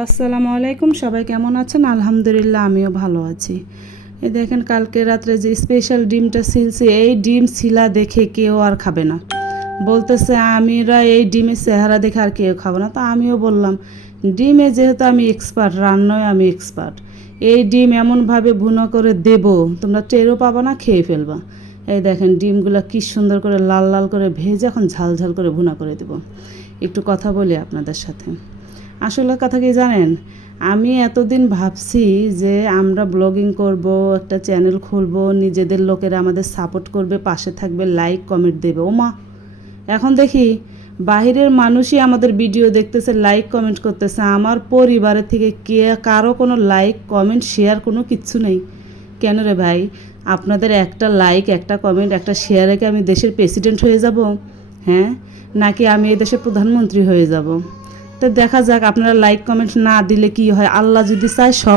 আসসালামু আলাইকুম, সবাই কেমন আছেন? আলহামদুলিল্লাহ, আমিও ভালো আছি। এই দেখেন, কালকে রাত্রে যে স্পেশাল ডিমটা ছিলছে, এই ডিম ছিলা দেখে কেউ আর খাবে না। বলতেছে আমিরা এই ডিমের চেহারা দেখে আর কেউ খাবে না। তা আমিও বললাম, ডিমে যেহেতু আমি এক্সপার্ট, রান্নায় আমি এক্সপার্ট, এই ডিম এমনভাবে ভুনা করে দেব, তোমরা টেরও পাবা না, খেয়ে ফেলবা। এই দেখেন, ডিমগুলো কি সুন্দর করে লাল লাল করে ভেজে এখন ঝাল ঝাল করে ভুনা করে দেব। একটু কথা বলি আপনাদের সাথে। আসলে কথা কি জানেন, আমি এতদিন ভাবছি যে আমরা ব্লগিং করব, একটা চ্যানেল খুলব, নিজেদের লোকেরা আমাদের সাপোর্ট করবে, পাশে থাকবে, লাইক কমেন্ট দেবে। ওমা, এখন দেখি বাহিরের মানুষই আমাদের ভিডিও দেখতেছে, লাইক কমেন্ট করতেছে। আমার পরিবারের থেকে কারো কোনো লাইক কমেন্ট শেয়ার কোনো কিচ্ছু নেই। কেন রে ভাই? আপনাদের একটা লাইক, একটা কমেন্ট, একটা শেয়ারে কি আমি দেশের প্রেসিডেন্ট হয়ে যাব? হ্যাঁ, নাকি আমি এই দেশের প্রধানমন্ত্রী হয়ে যাব? তো দেখা যাক, আপনারা লাইক কমেন্ট না দিলে কি হয়। আল্লাহ যদি চায় সব